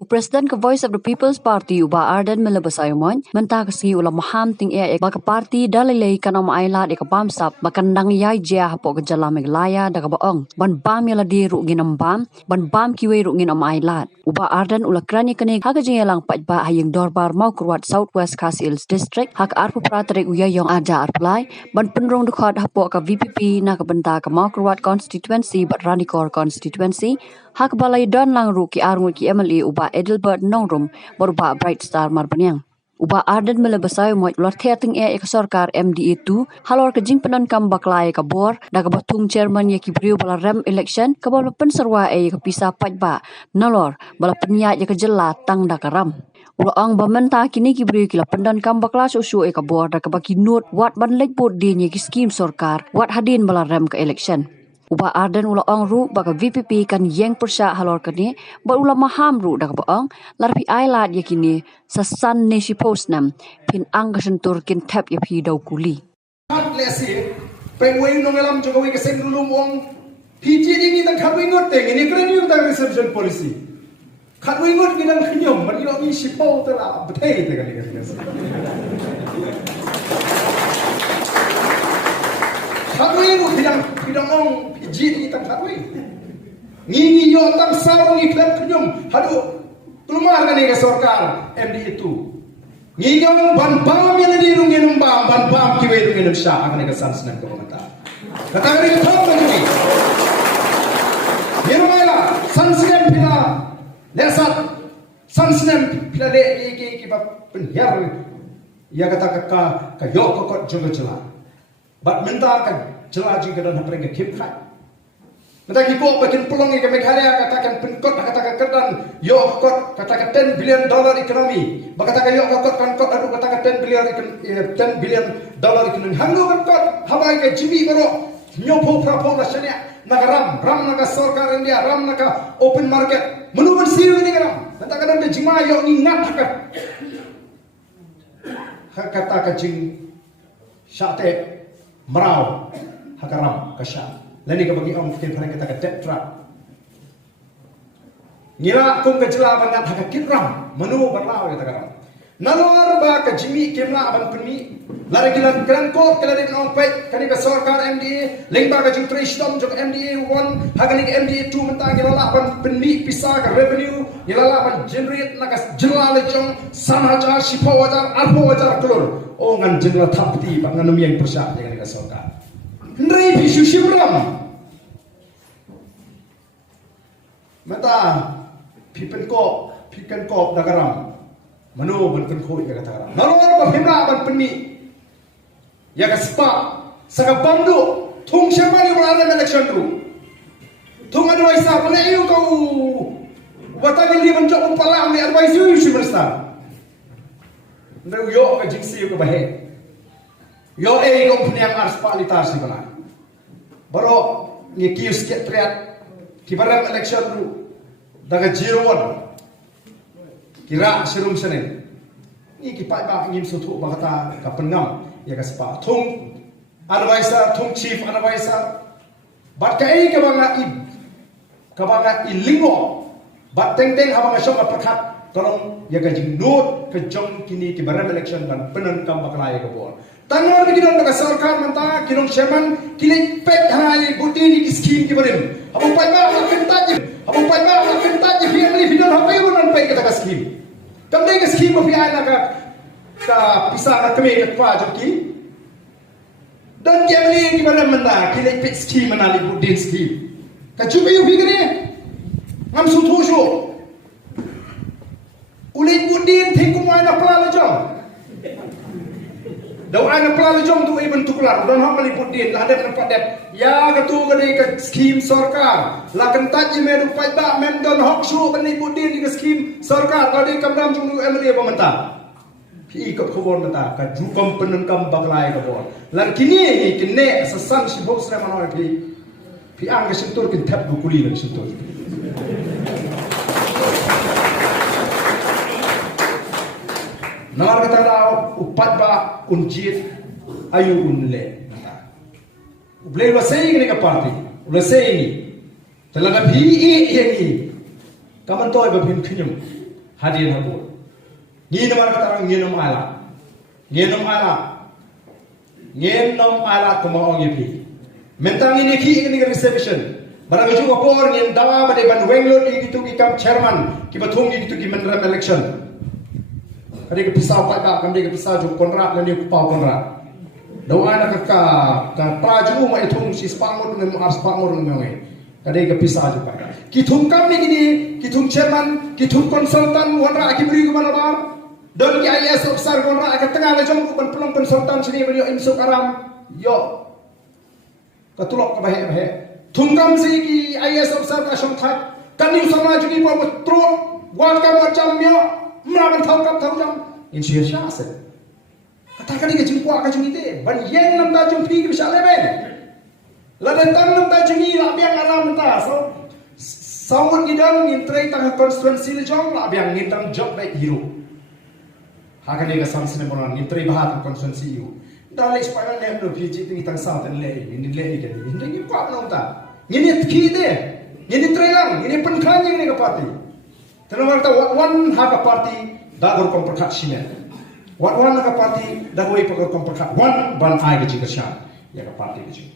Presiden ke Voice of the People's Party uba Arden melebasayumon mentah kesi ulam maham ting baka parti dalilei kana maila de kapamsap bakandang yai jia hapo ke jala meglaya daga baong ban bam yala di ru ginam bam ban bam kiwe ru ginam ailat uba Arden ula krani kene haga jingelang pajba hayeng dorbar mau kurwat Southwest Khas Hills District hak arpu pratrek uyayong aja arplai ban penrong dukhot hapo ka VPP na ka benta ka mau kurwat constituency bat Ranikor constituency hak balai don lang ru ki arngut ki MLA uba Edelbert Nongrum berupa Bright Star Marbanyang. Uba Arden melebasai moit luar theating ke sorkar MDA2 halor ke jing penon kam baklai ka bor da ka batung chairman ye ki brio bala rem election ka bala penserwa ke pisa pajba nalor bala penya ye ke jela tang da karam. Ula ang bamenta kini ki brio kila pendan kam bakla susu ka bor da ka baki note wat ban lek bot din ye ki scheme sorkar wat hadin bala rem ka election. Uba Arden ula ong ru baka VPP kan yeng persya halor kini ba ula maham ru dak baong larpi ailat yakini sa san neshi postnam pin anggasen turkin tap ya pi dau kuli hat lesi pengwei nongalam jokowi keseng dulu wong PG ini tang khatwei ngot teng ini keren yung tang reception policy khatwei ngot kinang khinyom man yo ni sipo tela betei te kali kali khatwei ngot kinang ong PG ini tang khatwei ngi yo tang sarong ni klat khinyom hadu tulumar kan ni sorkar MD itu ngigam ban bam yang di rungin ban bam kiwe rungin sya akan ke sansen ko mata kata kali thong ni yermela sansen pila lesat sansen pila le ki penhyar ya kata ka yo ko jogo jela bat menta ka jela ji ka dan hapre ke khip khai mata ki ko bakin pulong ke Meghalaya katakan penkot katakan kedan yo kot katakan $10 billion ekonomi bakatakan yo kot kan kot adu katakan $10 billion ekonomi hango kan kot habai ke jibi baro nyopo prapo la shania nagaram ram naga sarkar India ram naga open market menuban siru ni garam katakan de jima yo ingat katakan jing syate merau hakaram kasya lani ka bagi om kin parang kita ka tetra ngira kum ka jela bangat ha ka kitram manu barlaw ya tagaram nalor ba ka jimi kemla aban penmi lari kilan kan ko kala din ong pai kani ka sarkar MDA lengba ka jing tristom jong MDA 1 ha kani ka MDA 2 mentang kila la ban penmi pisa ka revenue kila la ban generate na ka jela le jong samaja sipo wajar arpo wajar klor o ngan jela thapti ba nganum yang persya kani ka sarkar Ndri bisu shibram mata pikan ko dagaram manu ban kan ko ya kata nalor ba himra ban penni ya ka spa saka bandu thung shamani wala election ru thung advice sa bane yu ko wata gali ban jok pala ni advice yu shimrsta ndo yo ka jingsi ko bahe yo ko punya ars palitar si bana baro ni kius ke triat kibaram election ru daga 01 kira serum senen ni ki pai ba ngim sutu ba kata ka pengam ya ka spa thung advisor thung chief advisor bat ka ei ka banga i lingo bat teng ha banga shop pakhat kalong ya ka jing note ka jong kini ki baram election ban penan kam bakla ya ka bol tanor bi ginon ka sarkar manta kinong chairman kini pet hai buti ni ki scheme ki barim abang pai ba la kentaji abang pai ba la kentaji family bidon ha pai unan pai ka scheme kamne ka scheme of ya na ka pisa na kami ka kwa joki dan family ki baram manta kini pet scheme na li budin scheme ka chubi yu bigre ngam su thosho ulit budin thingku mai na pala jong daw ana pala jom tu ibn tuklar don ha mali budin la ada nampak det ya ka tu ka ka scheme sarkar la kan taj me ru pai ba men don hok shu bani budin ni scheme sarkar la de kamram jung MLA ba menta pi ka khobon menta ka ju kam penan kam baglai ka bon lan kini ni kine sasan si bos na manoi pi ang ka sintur kin tap bu kuli na sintur Namar kata lau upat ba unjit ayu unle. Ublay lo say ni ka party. Ulo say ni. Talaga bi yang ni. Kaman to ba bin khinyum. Hadirin habur. Ngin naman katarang nginom ala. Nginom ala. Nginom ala kumaong yipi. Mentang ini ki ini reservation. Barang juga por ngin dawa badai ban wenglot gitu ki chairman ki batung gitu ki menram election. Kadi ke pisau pak kami ke pisau ju konrak dan dia pau konrak. Dawa nak ka praju mai thung si spangor ngem spangor ngem. Kadi ke pisau ju pak. Ki thung kami gini, ki thung chairman, ki thung konsultan wanra ki beri ke mana bar. Dan ki IAS officer wanra ke tengah lejong ku pelong konsultan sini beri insuk aram. Yo. Katulok ke bahe-bahe. Thungkam si ki IAS officer ka shongthak kani sama jugi pa tro wan ka macam myo mraban thau kap thau jam in sia sha se kata kani ke jingkwa ka jungi te ban yen nam ta jung phi ki sha le ben la den tam nam ta jungi la biang aram ta so sawun gidan in trai ta constituency le jong la biang ni tam job baik hero ha kani ka sam sine bonan ni trai bahat constituency you Dalai supaya lem no PG tu kita sah dan leh ini leh ini ini apa nong ta ini kita ini trailang ini penkhan yang ini ke parti terus kita one hak parti dah berkom perkat sini one hak parti dah boleh berkom perkat one ban ai ke jika sah ya ke parti ke